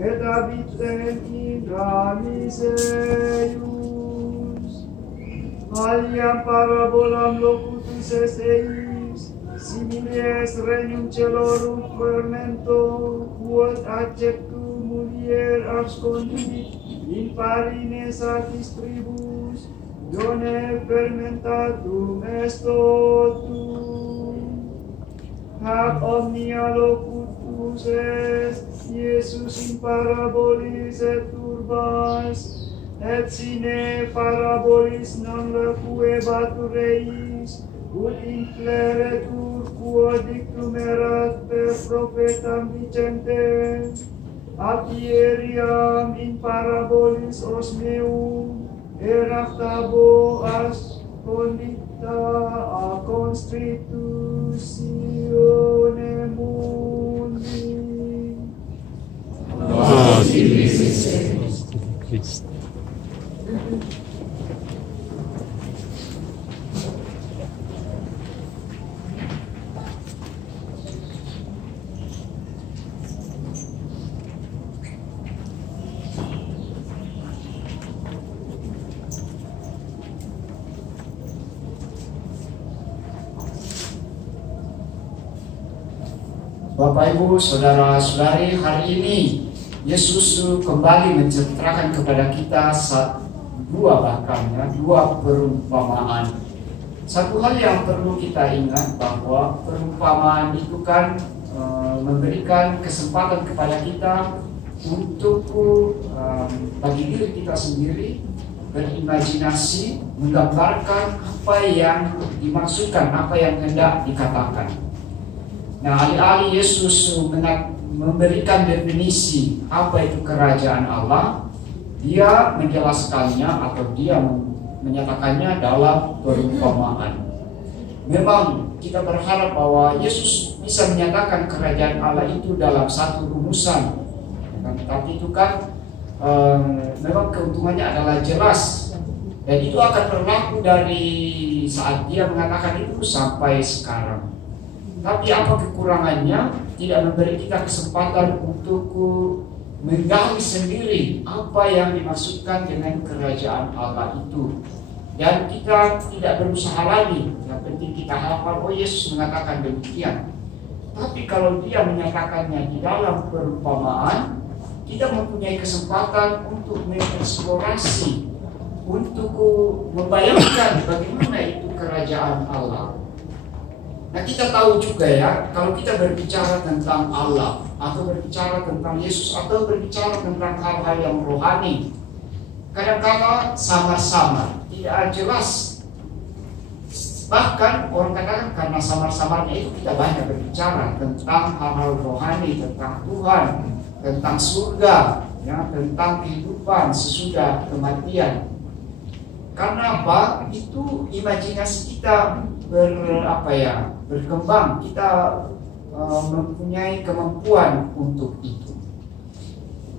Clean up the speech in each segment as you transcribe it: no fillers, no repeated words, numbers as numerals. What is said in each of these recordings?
et habitem intra miseus. Aliam parabolam locutus est eis, similes regnum celorum fermento, quod acceptum mulier abscondit in farine satis tribus, done fermentatum est totum. Hac omnia locutus est Iesus in parabolis et turbas, et sine parabolis non locuebatur eis, ut infleretur quod dictum erat per prophetam Vicentem, apieriam in parabolis os meum, eractabo as condita a constitutione mundi. Bapak, Ibu, Saudara-saudari, hari ini Yesus kembali menceritakan kepada kita dua perumpamaan. Satu hal yang perlu kita ingat bahwa perumpamaan itu kan memberikan kesempatan kepada kita untuk bagi diri kita sendiri berimajinasi, menggambarkan apa yang dimaksudkan, apa yang hendak dikatakan. Nah, alih-alih Yesus memberikan definisi apa itu kerajaan Allah, dia menjelaskannya atau dia menyatakannya dalam perumpamaan. Memang kita berharap bahwa Yesus bisa menyatakan kerajaan Allah itu dalam satu rumusan, tapi itu kan memang keuntungannya adalah jelas, dan itu akan berlaku dari saat dia mengatakan itu sampai sekarang. Tapi apa kekurangannya? Tidak memberi kita kesempatan untuk menggali sendiri apa yang dimaksudkan dengan kerajaan Allah itu. Dan kita tidak berusaha lagi. Yang penting kita hafal, oh Yesus mengatakan demikian. Tapi kalau dia menyatakannya di dalam perumpamaan, kita mempunyai kesempatan untuk mengeksplorasi, untuk membayangkan bagaimana itu kerajaan Allah. Nah, kita tahu juga ya, kalau kita berbicara tentang Allah, atau berbicara tentang Yesus, atau berbicara tentang hal-hal yang rohani, kadang-kadang samar-samar, tidak jelas. Bahkan orang katakan karena samar-samarnya itu kita banyak berbicara tentang hal-hal rohani, tentang Tuhan, tentang surga, ya, tentang kehidupan sesudah kematian. Karena apa? Itu imajinasi kita berkembang, kita mempunyai kemampuan untuk itu.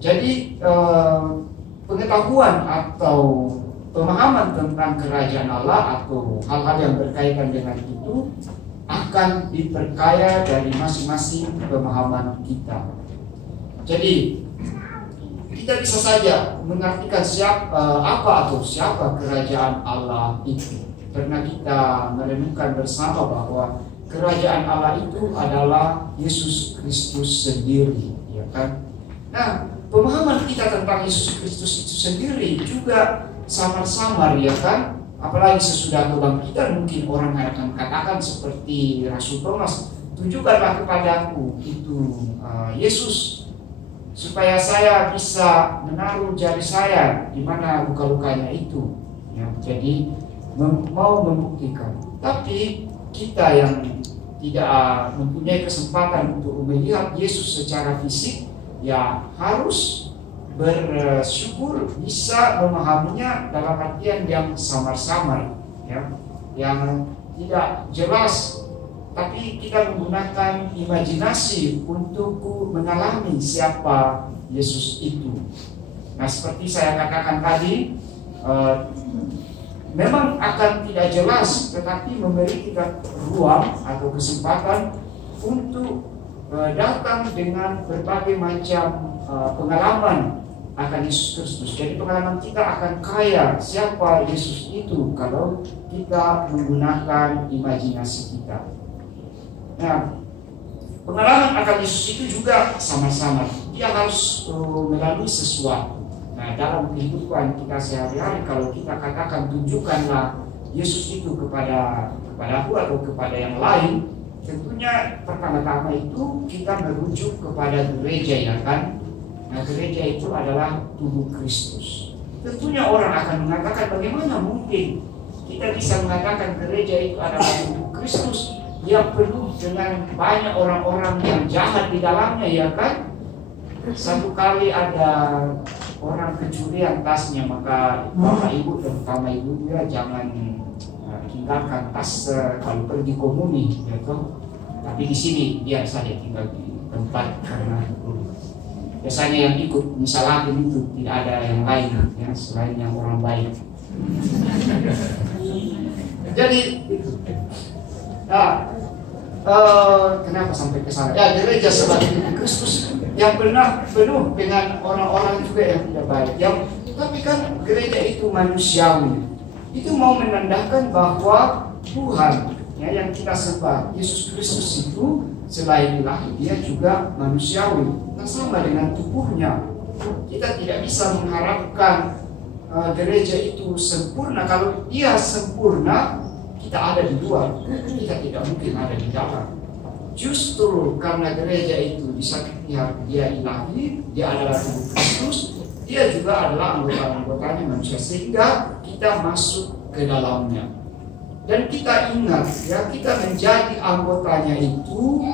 Jadi pengetahuan atau pemahaman tentang kerajaan Allah atau hal-hal yang berkaitan dengan itu akan diperkaya dari masing-masing pemahaman kita. Jadi kita bisa saja mengartikan apa kerajaan Allah itu, karena kita merenungkan bersama bahwa kerajaan Allah itu adalah Yesus Kristus sendiri, ya kan? Nah, pemahaman kita tentang Yesus Kristus itu sendiri juga samar-samar, ya kan? Apalagi sesudah kebangkitan, mungkin orang akan katakan seperti Rasul Thomas, tunjukkanlah kepadaku itu Yesus, supaya saya bisa menaruh jari saya di mana luka-lukanya itu, ya. Jadi mau membuktikan. Tapi kita yang tidak mempunyai kesempatan untuk melihat Yesus secara fisik, ya harus bersyukur bisa memahaminya dalam artian yang samar-samar, ya, yang tidak jelas. Tapi kita menggunakan imajinasi untuk mengalami siapa Yesus itu. Nah, seperti saya katakan tadi, memang akan tidak jelas, tetapi memberi kita ruang atau kesempatan untuk datang dengan berbagai macam pengalaman akan Yesus Kristus. Jadi pengalaman kita akan kaya siapa Yesus itu kalau kita menggunakan imajinasi kita. Nah, pengalaman akan Yesus itu juga sama-sama. Dia harus melalui sesuatu. Nah, dalam kehidupan kita sehari-hari, kalau kita katakan tunjukkanlah Yesus itu kepada aku atau kepada yang lain, tentunya pertama-tama itu kita merujuk kepada gereja, ya kan? Nah, gereja itu adalah tubuh Kristus. Tentunya orang akan mengatakan, bagaimana mungkin kita bisa mengatakan gereja itu adalah tubuh Kristus yang penuh dengan banyak orang-orang yang jahat di dalamnya, ya kan? Satu kali ada orang kecurian tasnya, maka bapak ibu, terutama ibu dia jangan tinggalkan tas kalau pergi komuni, ya toh. Tapi di sini biar saja tinggal di tempat, karena biasanya yang ikut misalnya itu tidak ada yang lain ya selain yang orang baik. Jadi kenapa sampai ke sana? Ya, gereja sebagai tubuh Kristus yang penuh dengan orang-orang juga yang tidak baik. Tapi kan gereja itu manusiawi. Itu mau menandakan bahwa Tuhan ya, yang kita sembah, Yesus Kristus itu selain ilahi, dia juga manusiawi. Nah, sama dengan tubuhnya. Kita tidak bisa mengharapkan gereja itu sempurna. Kalau dia sempurna, kita ada di luar, kita tidak mungkin ada di dalam. Justru karena gereja itu di satu pihak dia ilahi, dia adalah tubuh Kristus, dia juga adalah anggota-anggotanya manusia, sehingga kita masuk ke dalamnya. Dan kita ingat ya, kita menjadi anggotanya itu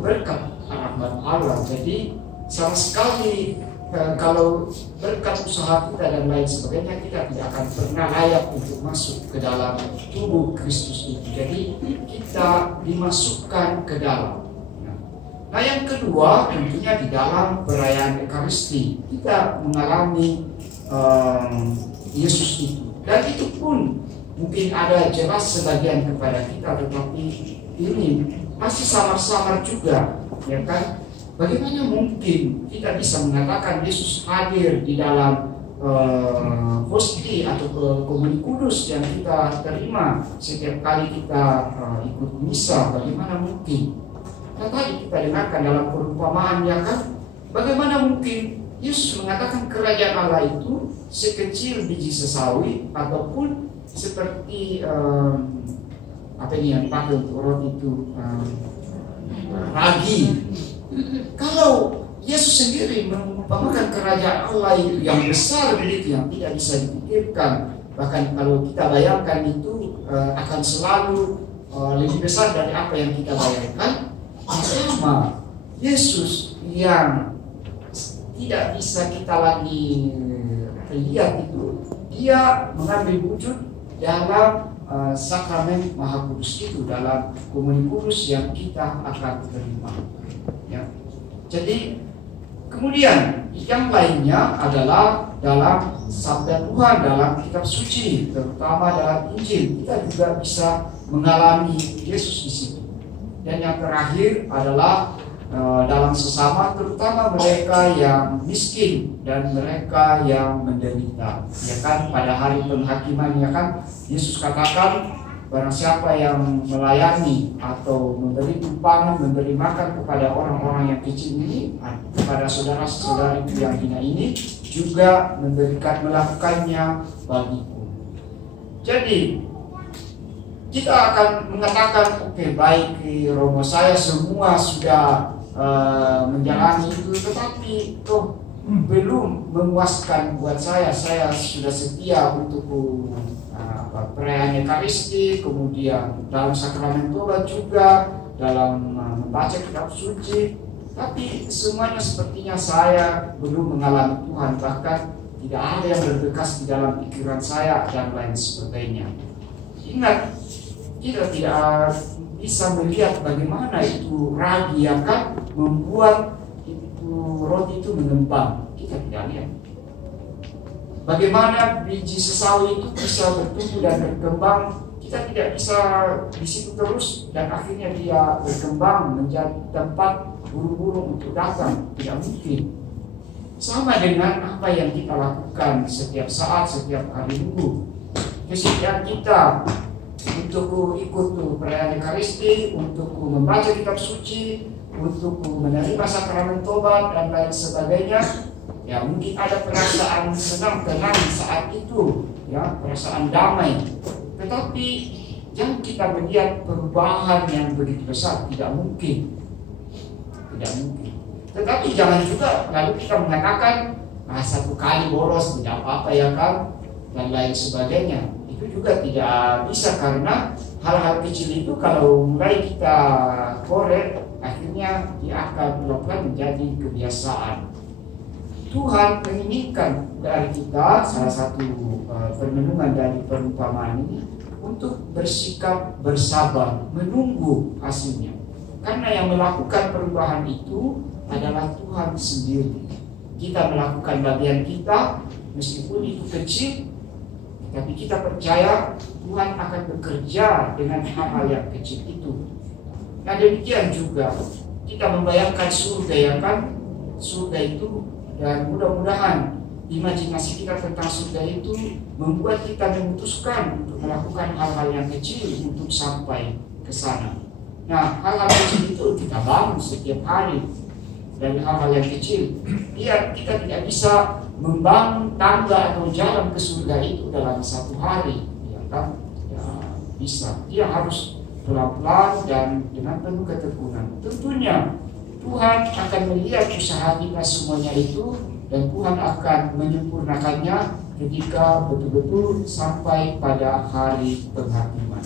berkat rahmat Allah. Jadi sama sekali kalau berkat usaha kita dan lain sebagainya, kita tidak akan pernah layak untuk masuk ke dalam tubuh Kristus itu. Jadi kita dimasukkan ke dalam. Nah, yang kedua tentunya di dalam perayaan Ekaristi kita mengalami Yesus itu. Dan itu pun mungkin ada jelas sebagian kepada kita, tetapi ini masih samar-samar juga, ya kan? Bagaimana mungkin kita bisa mengatakan Yesus hadir di dalam hosti atau komuni kudus yang kita terima setiap kali kita ikut misa? Bagaimana mungkin? Nah, tadi kita dengarkan dalam perumpamaan, ya kan? Bagaimana mungkin Yesus mengatakan kerajaan Allah itu sekecil biji sesawi ataupun seperti apa ini yang dipakai untuk roti itu, ragi. Kalau Yesus sendiri mengumpamakan kerajaan Allah itu yang besar begitu, yang tidak bisa dipikirkan, bahkan kalau kita bayangkan itu akan selalu lebih besar dari apa yang kita bayangkan. Sama Yesus yang tidak bisa kita lagi lihat itu, dia mengambil wujud dalam sakramen Maha Kudus itu, dalam komuni kudus yang kita akan terima. Ya. Jadi kemudian yang lainnya adalah dalam sabda Tuhan, dalam kitab suci, terutama dalam Injil, kita juga bisa mengalami Yesus di situ. Dan yang terakhir adalah dalam sesama, terutama mereka yang miskin dan mereka yang menderita. Ya kan, pada hari penghakiman, ya kan, Yesus katakan barang siapa yang melayani atau memberi tumpangan, memberi makan kepada orang-orang yang kecil ini, kepada saudara-saudara yang hina ini, juga melakukannya bagiku. Jadi kita akan mengatakan, oke, baik, romo saya semua sudah menjalani itu, tetapi toh belum memuaskan buat saya. Saya sudah setia untuk perayaan Ekaristi, kemudian dalam sakramen tobat juga, dalam membaca kitab suci, tapi semuanya sepertinya saya belum mengalami Tuhan, bahkan tidak ada yang berbekas di dalam pikiran saya dan lain sebagainya. Ingat, kita tidak bisa melihat bagaimana itu ragi yang kan membuat itu roti itu mengembang. Kita tidak lihat bagaimana biji sesawi itu bisa bertumbuh dan berkembang. Kita tidak bisa di situ terus, dan akhirnya dia berkembang menjadi tempat buru-buru untuk datang, tidak mungkin. Sama dengan apa yang kita lakukan setiap saat, setiap hari Minggu. Kesetiaan kita untuk ikut perayaan Ekaristi, untuk membaca kitab suci, untuk menerima sakramen tobat dan lain sebagainya. Ya, mungkin ada perasaan senang, tenang saat itu, ya, perasaan damai. Tetapi jangan kita melihat perubahan yang begitu besar, tidak mungkin. Tidak mungkin. Tetapi jangan juga lalu kita mengatakan, satu kali bolos tidak apa-apa ya kan, dan lain sebagainya. Itu juga tidak bisa, karena hal-hal kecil itu kalau mulai kita korek, akhirnya dia akan pelan-pelan menjadi kebiasaan. Tuhan menginginkan dari kita, salah satu permenungan dari perumpamaan ini, untuk bersikap bersabar, menunggu hasilnya. Karena yang melakukan perubahan itu adalah Tuhan sendiri. Kita melakukan bagian kita, meskipun itu kecil, tapi kita percaya Tuhan akan bekerja dengan hal-hal yang kecil itu. Nah, demikian juga kita membayangkan surga, ya kan? Surga itu, dan mudah-mudahan imajinasi kita tentang surga itu membuat kita memutuskan untuk melakukan hal-hal yang kecil untuk sampai ke sana. Nah, hal-hal kecil itu kita bangun setiap hari. Dari hal-hal yang kecil, kita tidak bisa membangun tangga atau jalan ke surga itu dalam satu hari, ya kan? Ya, bisa. Dia harus pelan-pelan dan dengan penuh ketekunan. Tentunya Tuhan akan melihat usaha kita semuanya itu, dan Tuhan akan menyempurnakannya ketika betul-betul sampai pada hari penghakiman.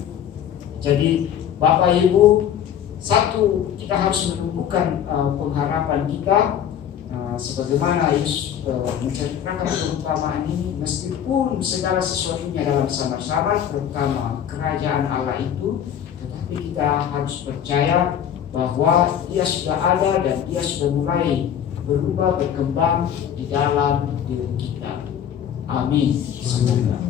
Jadi Bapak Ibu, satu, kita harus menumbuhkan pengharapan kita, sebagaimana Yesus menceritakan perumpamaan ini, meskipun segala sesuatunya dalam samar-samar, terutama kerajaan Allah itu, tetapi kita harus percaya bahwa Dia sudah ada dan Dia sudah mulai berubah, berkembang di dalam diri kita. Amin. Semoga.